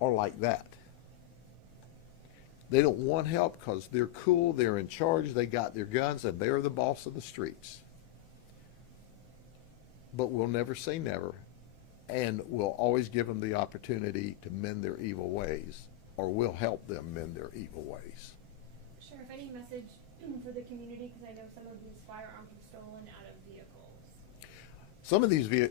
are like that. They don't want help because they're cool, they're in charge, they got their guns, and they're the boss of the streets. But we'll never say never, and we'll always give them the opportunity to mend their evil ways, or we'll help them mend their evil ways. Sheriff, any message for the community? Because I know some of these firearms are stolen out of vehicles. Some of these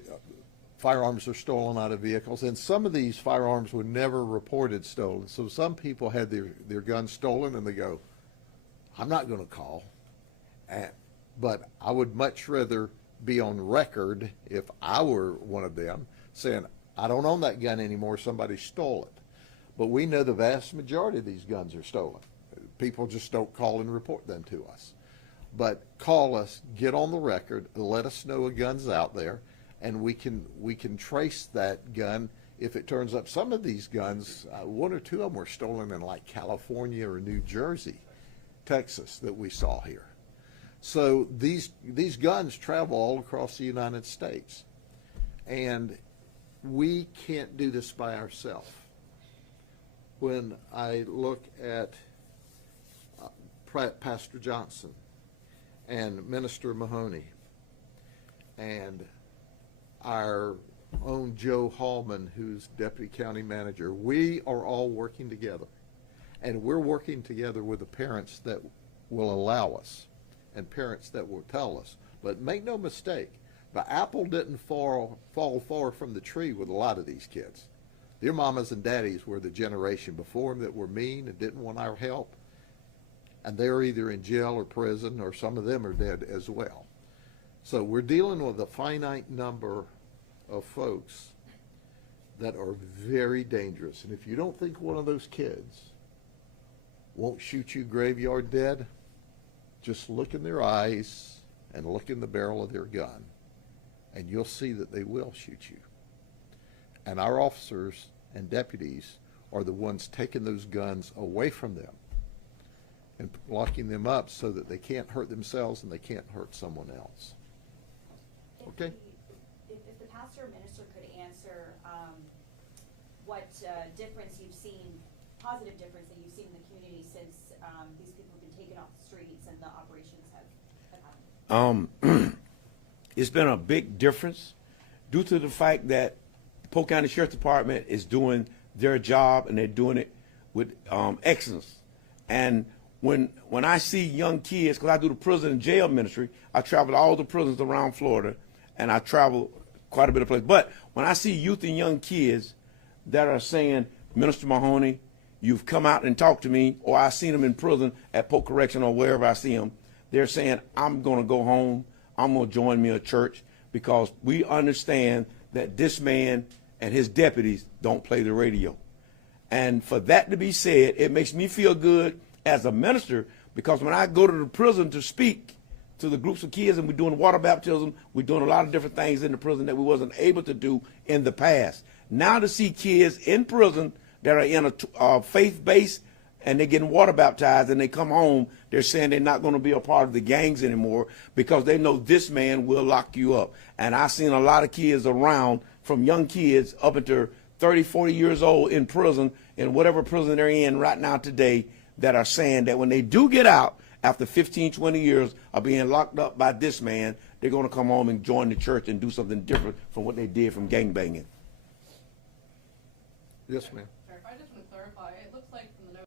firearms are stolen out of vehicles, and some of these firearms were never reported stolen. So some people had their guns stolen, and they go, I'm not going to call. But I would much rather be on record, if I were one of them, saying, I don't own that gun anymore, somebody stole it. But we know the vast majority of these guns are stolen. People just don't call and report them to us. But call us, get on the record, let us know a gun's out there, and we can trace that gun if it turns up. Some of these guns, one or two of them were stolen in like California or New Jersey, Texas, that we saw here. So these guns travel all across the United States, and we can't do this by ourselves. When I look at Pastor Johnson and Minister Mahoney and our own Joe Hallman, who's Deputy County Manager, we are all working together. And we're working together with the parents that will allow us and parents that will tell us. But make no mistake, the apple didn't fall far from the tree with a lot of these kids. Their mamas and daddies were the generation before them that were mean and didn't want our help. And they're either in jail or prison, or some of them are dead as well. So we're dealing with a finite number of folks that are very dangerous. And if you don't think one of those kids won't shoot you graveyard dead, just look in their eyes and look in the barrel of their gun, and you'll see that they will shoot you. And our officers and deputies are the ones taking those guns away from them and locking them up so that they can't hurt themselves and they can't hurt someone else. Okay? If the pastor or minister could answer what difference you've seen, positive difference that you've seen in the community since these people have been taken off the streets and the operations have happened. It's been a big difference due to the fact that Polk County Sheriff Department is doing their job, and they're doing it with excellence. And when I see young kids, because I do the prison and jail ministry, I travel to all the prisons around Florida, and I travel quite a bit of places. But when I see youth and young kids that are saying, Minister Mahoney, you've come out and talked to me, or I've seen them in prison at Polk Correction or wherever I see them, they're saying, I'm going to go home, I'm going to join me a church, because we understand that this man and his deputies don't play the radio. And for that to be said, it makes me feel good as a minister, because when I go to the prison to speak to the groups of kids, and we're doing water baptism, we're doing a lot of different things in the prison that we wasn't able to do in the past. Now to see kids in prison that are in a faith base, and they're getting water baptized, and they come home, they're saying they're not going to be a part of the gangs anymore because they know this man will lock you up. And I've seen a lot of kids around, from young kids up until 30, 40 years old in prison, in whatever prison they're in right now today, that are saying that when they do get out after 15, 20 years of being locked up by this man, they're going to come home and join the church and do something different from what they did from gangbanging. Yes, ma'am. Sheriff, I just want to clarify. It looks like from the